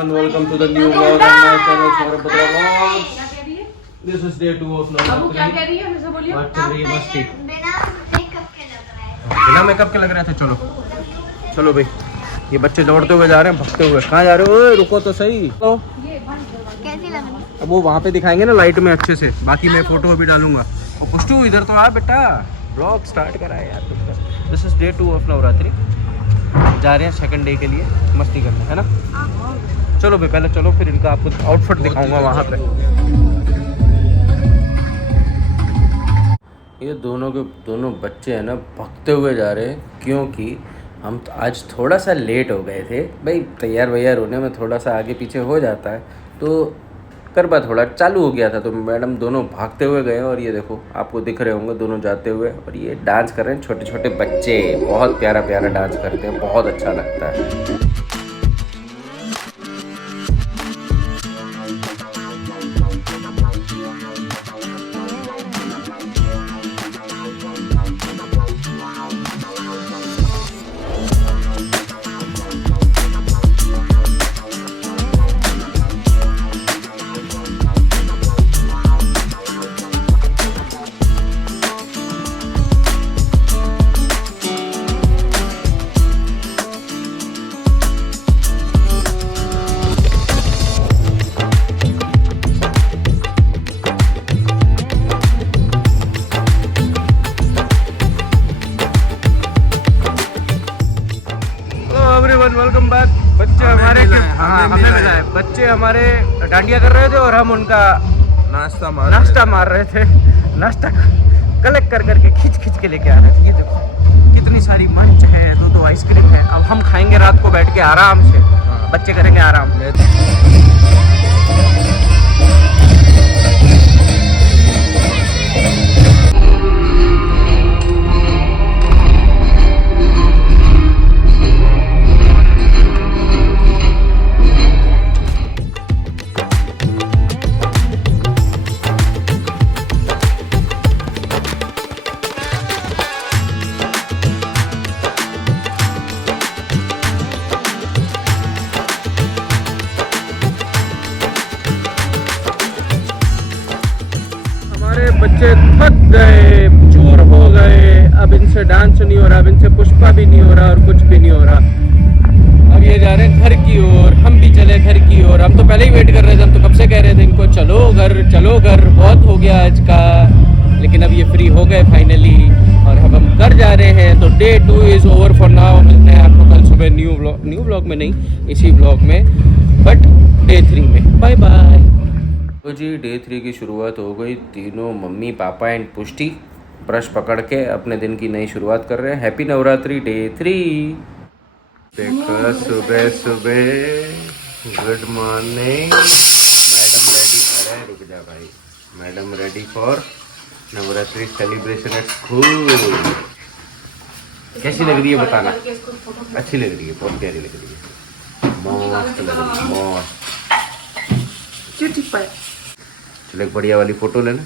everyone, welcome to the new vlog on my channel Saurabh Batra Vlogs. This is day 2 of Abu क्या कह Navratri. रही है मुझे बोलिए। आज चल रही है मस्ती। बिना मेकअप के लग रहा है। बिना मेकअप के लग रहे थे। चलो चलो भाई, ये बच्चे दौड़ते हुए जा रहे हैं, भगते हुए। कहाँ जा रहे हो? ओए रुको तो सही। तो कैसी लग रही? अब वो वहाँ पे दिखाएंगे ना लाइट में अच्छे से, बाकी मैं फोटो भी डालूंगा। और पुष्टू इधर तो आ बेटा, ब्लॉग स्टार्ट करा है यार तुमने। This is day 2 of Navratri. जा रहे हैं सेकंड डे के लिए मस्ती करने, है ना? चलो भाई पहले चलो, फिर इनका आपको आउटफिट दिखाऊंगा वहाँ पे। ये दोनों के दोनों बच्चे हैं ना, भगते हुए जा रहे हैं, क्योंकि हम तो आज थोड़ा सा लेट हो गए थे भाई। तैयार वैयार होने में थोड़ा सा आगे पीछे हो जाता है, तो गरबा थोड़ा चालू हो गया था, तो मैडम दोनों भागते हुए गए। और ये देखो, आपको दिख रहे होंगे दोनों जाते हुए, और ये डांस कर रहे हैं। छोटे छोटे बच्चे बहुत प्यारा प्यारा डांस करते हैं, बहुत अच्छा लगता है। Welcome back. बच्चे हमारे हमें मिला है। बच्चे हमारे डांडिया कर रहे थे और हम उनका नाश्ता मार रहे थे। नाश्ता कलेक्ट कर करके खींच के लेके आ रहे थे। ये देखो कितनी सारी मंच है, दो आइसक्रीम है। अब हम खाएंगे रात को बैठ के आराम से। बच्चे करेंगे आराम। बच्चे थक गए, चूर हो गए। अब इनसे डांस नहीं हो रहा, अब इनसे पुष्पा भी नहीं हो रहा और कुछ भी नहीं हो रहा। अब ये जा रहे हैं घर की ओर, हम भी चले घर की ओर। हम तो पहले ही वेट कर रहे थे, हम तो कब से कह रहे थे इनको चलो घर, बहुत हो गया आज का। लेकिन अब ये फ्री हो गए फाइनली, और अब हम घर जा रहे हैं। तो day 2 is over for now. मिलते हैं आपको कल सुबह न्यू ब्लॉग में, नहीं इसी ब्लॉग में, बट डे 3 में। Bye bye. तो जी डे 3 की शुरुआत हो गई। तीनों मम्मी पापा एंड पुष्टि ब्रश पकड़ के अपने दिन की नई शुरुआत कर रहे हैं। Happy Navratri day 3। देखो सुबह गुड मॉर्निंग। मैडम रेडी, अरे रुक जा भाई। Madam ready for Navratri celebration at school. कैसी लग रही है बताना? अच्छी लग रही है, बहुत प्यारी लग रही है, मस्त लग रही है, मस्त। चलो एक बढ़िया वाली फोटो लेना।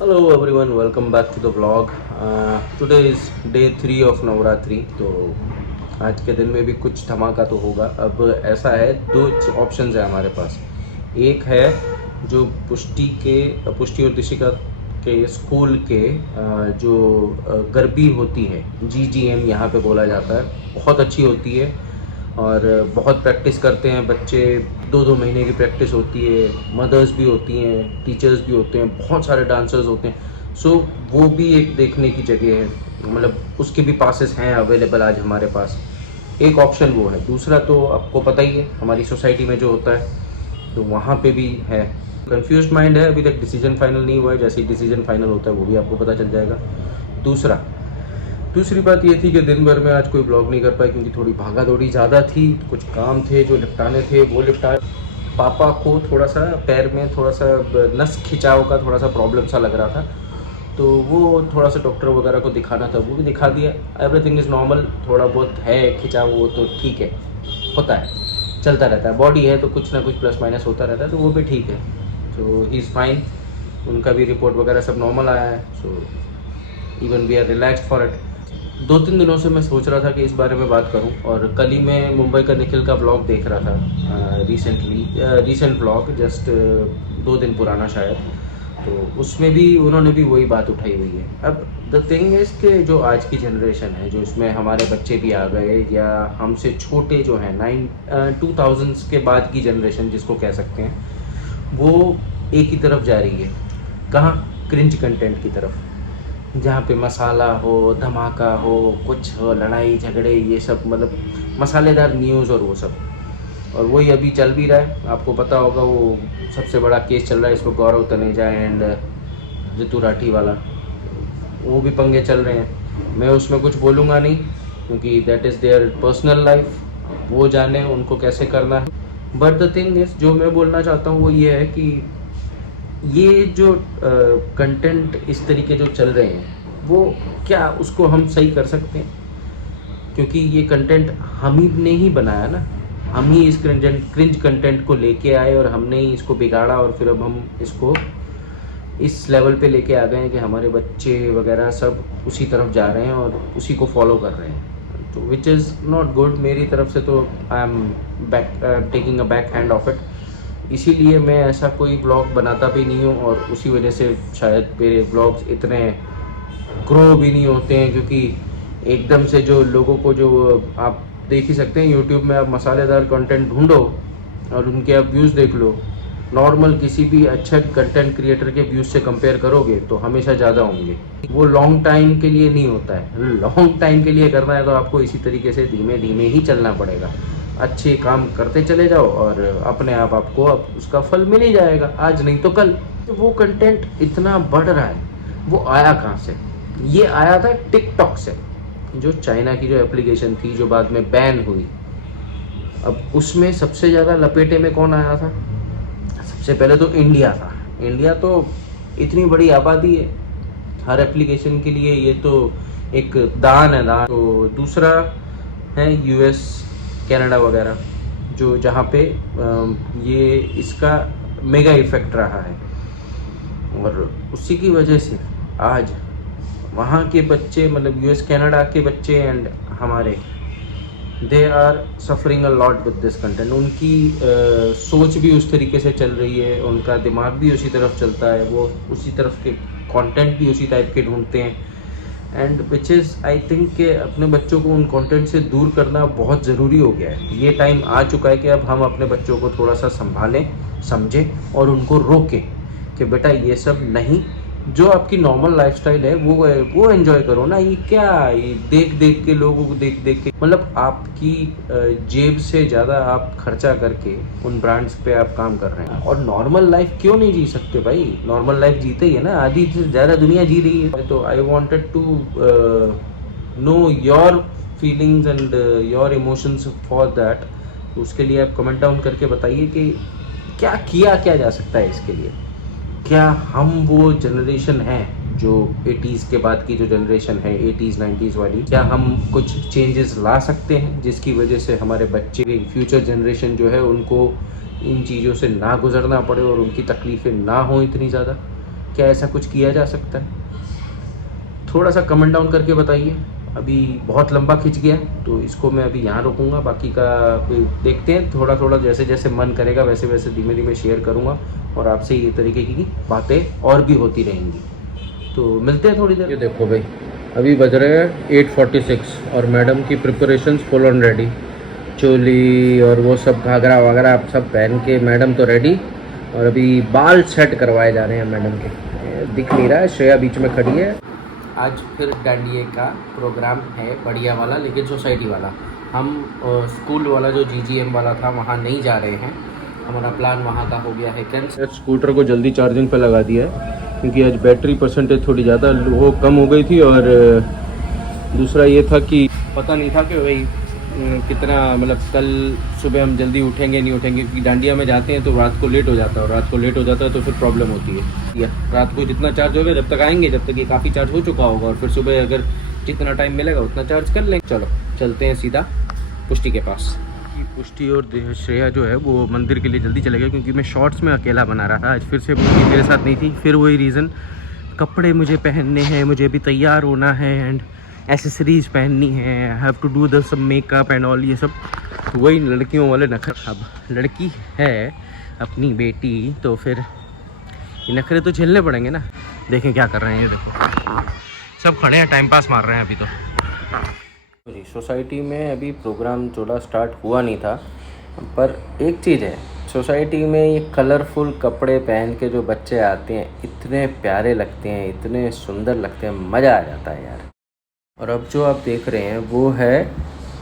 Hello everyone, welcome back to the vlog. Today is day 3 of Navratri. तो आज के दिन में भी कुछ धमाका तो होगा। अब ऐसा है, 2 ऑप्शंस है हमारे पास। एक है जो पुष्टि और दिशिका के स्कूल के जो गरबी होती है, GGM यहाँ पे बोला जाता है, बहुत अच्छी होती है और बहुत प्रैक्टिस करते हैं बच्चे। 2 महीने की प्रैक्टिस होती है। मदर्स भी होती हैं, टीचर्स भी होते हैं, बहुत सारे डांसर्स होते हैं। सो वो भी एक देखने की जगह है, मतलब उसके भी पासेस हैं अवेलेबल आज हमारे पास। एक ऑप्शन वो है। दूसरा तो आपको पता ही है हमारी सोसाइटी में जो होता है, तो वहाँ पे भी है। कंफ्यूज्ड माइंड है, अभी तक डिसीजन फाइनल नहीं हुआ है। जैसे ही डिसीजन फाइनल होता है वो भी आपको पता चल जाएगा। दूसरी बात ये थी कि दिन भर में आज कोई ब्लॉग नहीं कर पाए, क्योंकि थोड़ी भागा दौड़ी ज़्यादा थी। कुछ काम थे जो निपटाने थे, वो निपटाए। पापा को थोड़ा सा पैर में थोड़ा सा नस खिंचाव का थोड़ा सा प्रॉब्लम सा लग रहा था, तो वो थोड़ा सा डॉक्टर वगैरह को दिखाना था, वो भी दिखा दिया। Everything is normal. थोड़ा बहुत है खिंचाव, वो तो ठीक है, होता है। चलता रहता है, बॉडी है तो कुछ ना कुछ प्लस माइनस होता रहता है, तो वो भी ठीक है। तो ही इज़ फाइन, उनका भी रिपोर्ट वगैरह सब नॉर्मल आया है, so even we are relaxed for it. 2-3 दिनों से मैं सोच रहा था कि इस बारे में बात करूं, और कल ही मैं मुंबई का निखिल का ब्लॉग देख रहा था, रीसेंट ब्लॉग, जस्ट 2 दिन पुराना शायद, तो उसमें भी उन्होंने भी वही बात उठाई हुई है। अब द थिंग इज़ कि जो आज की जनरेशन है, जो इसमें हमारे बच्चे भी आ गए या हमसे छोटे जो हैं 2000s के बाद की जनरेशन जिसको कह सकते हैं, वो एक ही तरफ जा रही है। कहाँ? क्रिंज कंटेंट की तरफ, जहाँ पे मसाला हो, धमाका हो, कुछ हो, लड़ाई झगड़े, ये सब, मतलब मसालेदार न्यूज़ और वो सब। और वही अभी चल भी रहा है, आपको पता होगा वो सबसे बड़ा केस चल रहा है, इसको गौरव तनेजा एंड जितू राठी वाला, वो भी पंगे चल रहे हैं। मैं उसमें कुछ बोलूँगा नहीं, क्योंकि that is their personal life, वो जाने उनको कैसे करना है। बट द थिंग इज़, जो मैं बोलना चाहता हूँ वो ये है कि ये जो कंटेंट इस तरीके जो चल रहे हैं, वो क्या उसको हम सही कर सकते हैं? क्योंकि ये कंटेंट हम ही ने ही बनाया ना, हम ही इस क्रिंज कंटेंट को लेके आए और हमने ही इसको बिगाड़ा, और फिर अब हम इसको इस लेवल पे लेके आ गए हैं कि हमारे बच्चे वगैरह सब उसी तरफ जा रहे हैं और उसी को फॉलो कर रहे हैं, तो विच इज़ नॉट गुड। मेरी तरफ से तो I am taking a back hand of it, इसीलिए मैं ऐसा कोई ब्लॉग बनाता भी नहीं हूँ, और उसी वजह से शायद मेरे ब्लॉग्स इतने ग्रो भी नहीं होते हैं, क्योंकि एकदम से जो लोगों को, जो आप देख ही सकते हैं यूट्यूब में, आप मसालेदार कंटेंट ढूंढो और उनके आप व्यूज़ देख लो, नॉर्मल किसी भी अच्छे कंटेंट क्रिएटर के व्यूज़ से कंपेयर करोगे तो हमेशा ज़्यादा होंगे। वो लॉन्ग टाइम के लिए नहीं होता है, लॉन्ग टाइम के लिए करना है तो आपको इसी तरीके से धीमे धीमे ही चलना पड़ेगा। अच्छे काम करते चले जाओ और अपने आप आपको अब उसका फल मिल ही जाएगा, आज नहीं तो कल। वो कंटेंट इतना बढ़ रहा है, वो आया कहाँ से? ये आया था टिकटॉक से, जो चाइना की जो एप्लीकेशन थी, जो बाद में बैन हुई। अब उसमें सबसे ज़्यादा लपेटे में कौन आया था? सबसे पहले तो इंडिया था। इंडिया तो इतनी बड़ी आबादी है, हर एप्लीकेशन के लिए ये तो एक दान है, दान। तो दूसरा है यूएस, कनाडा वगैरह, जो जहाँ पे ये इसका मेगा इफेक्ट रहा है, और उसी की वजह से आज वहाँ के बच्चे, मतलब यूएस कनाडा के बच्चे एंड हमारे, they are suffering a lot with this content. उनकी सोच भी उस तरीके से चल रही है, उनका दिमाग भी उसी तरफ चलता है, वो उसी तरफ के कंटेंट भी उसी टाइप के ढूंढते हैं, and which is I think कि अपने बच्चों को उन कंटेंट से दूर करना बहुत ज़रूरी हो गया है। ये टाइम आ चुका है कि अब हम अपने बच्चों को थोड़ा सा संभालें, समझें और उनको रोकें कि बेटा ये सब नहीं, जो आपकी नॉर्मल लाइफस्टाइल है वो एंजॉय करो ना। ये क्या, ये देख देख के, लोगों को देख देख के, मतलब आपकी जेब से ज़्यादा आप खर्चा करके उन ब्रांड्स पे आप काम कर रहे हैं, और नॉर्मल लाइफ क्यों नहीं जी सकते भाई? नॉर्मल लाइफ जीते ही है ना, आधी से ज़्यादा दुनिया जी रही है। तो I wanted to know your feelings and your emotions for that. तो उसके लिए आप कमेंट डाउन करके बताइए कि क्या किया क्या जा सकता है इसके लिए। क्या हम वो जनरेशन हैं जो 80s के बाद की जो जनरेशन है, 80s 90s वाली, क्या हम कुछ चेंजेस ला सकते हैं जिसकी वजह से हमारे बच्चे, फ्यूचर जनरेशन जो है, उनको इन चीज़ों से ना गुजरना पड़े और उनकी तकलीफ़ें ना हो इतनी ज़्यादा? क्या ऐसा कुछ किया जा सकता है? थोड़ा सा कमेंट डाउन करके बताइए। अभी बहुत लंबा खिंच गया तो इसको मैं अभी यहाँ रोकूँगा, बाकी का देखते हैं, थोड़ा थोड़ा जैसे जैसे मन करेगा वैसे वैसे धीमे धीमे शेयर करूँगा, और आपसे ये तरीके की बातें और भी होती रहेंगी। तो मिलते हैं थोड़ी देर। ये देखो भाई, अभी बज रहे हैं 8:46 और मैडम की प्रिपरेशंस फुल ऑन रेडी। चोली और वो सब घाघरा वगैरह आप सब पहन के मैडम तो रेडी, और अभी बाल सेट करवाए जा रहे हैं मैडम के। दिख नहीं रहा है, श्रेया बीच में खड़ी है। आज फिर डांडिया का प्रोग्राम है, बढ़िया वाला, लेकिन सोसाइटी वाला। हम स्कूल वाला जो GGM वाला था वहाँ नहीं जा रहे हैं, हमारा प्लान वहाँ का हो गया है कैंसिल। स्कूटर को जल्दी चार्जिंग पे लगा दिया है, क्योंकि आज बैटरी परसेंटेज थोड़ी ज़्यादा वो कम हो गई थी, और दूसरा ये था कि पता नहीं था कि भाई कितना, मतलब कल सुबह हम जल्दी उठेंगे नहीं उठेंगे, क्योंकि डांडिया में जाते हैं तो रात को लेट हो जाता है, और रात को लेट हो जाता है तो फिर प्रॉब्लम होती है। या रात को जितना चार्ज होगा, जब तक आएंगे, जब तक ये काफ़ी चार्ज हो चुका होगा, और फिर सुबह अगर जितना टाइम मिलेगा उतना चार्ज कर लेंगे। चलो चलते हैं सीधा पुष्टि के पास। कि पुष्टि और श्रेया जो है वो मंदिर के लिए जल्दी चले गए क्योंकि मैं शॉर्ट्स में अकेला बना रहा था। आज फिर से पुष्टि मेरे साथ नहीं थी। फिर वही रीज़न, कपड़े मुझे पहनने हैं, मुझे अभी तैयार होना है एंड एसेसरीज पहननी है, I have to do the सब मेकअप एंड ऑल, ये सब। तो वही लड़कियों वाले नखरे। अब लड़की है अपनी बेटी तो फिर ये नखरे तो झेलने पड़ेंगे ना। देखें क्या कर रहे हैं, ये देखो सब खड़े हैं, टाइम पास मार रहे हैं अभी तो। जी सोसाइटी में अभी प्रोग्राम थोड़ा स्टार्ट हुआ नहीं था, पर एक चीज़ है, सोसाइटी में ये कलरफुल कपड़े पहन के जो बच्चे आते हैं इतने प्यारे लगते हैं, इतने सुंदर लगते हैं, मज़ा आ जाता है यार। और अब जो आप देख रहे हैं वो है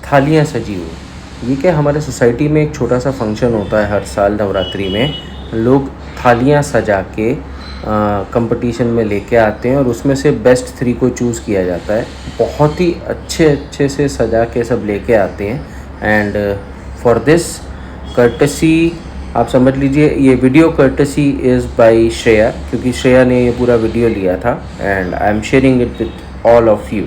थालियाँ सजी हुई। ये क्या, हमारे सोसाइटी में एक छोटा सा फंक्शन होता है हर साल नवरात्रि में, लोग थालियाँ सजा के कंपटीशन में लेके आते हैं और उसमें से बेस्ट 3 को चूज़ किया जाता है। बहुत ही अच्छे से सजा के सब लेके आते हैं एंड फॉर दिस कर्टसी आप समझ लीजिए ये video courtesy is by Shreya, क्योंकि श्रेया ने ये पूरा वीडियो लिया था and I am sharing it with all of you.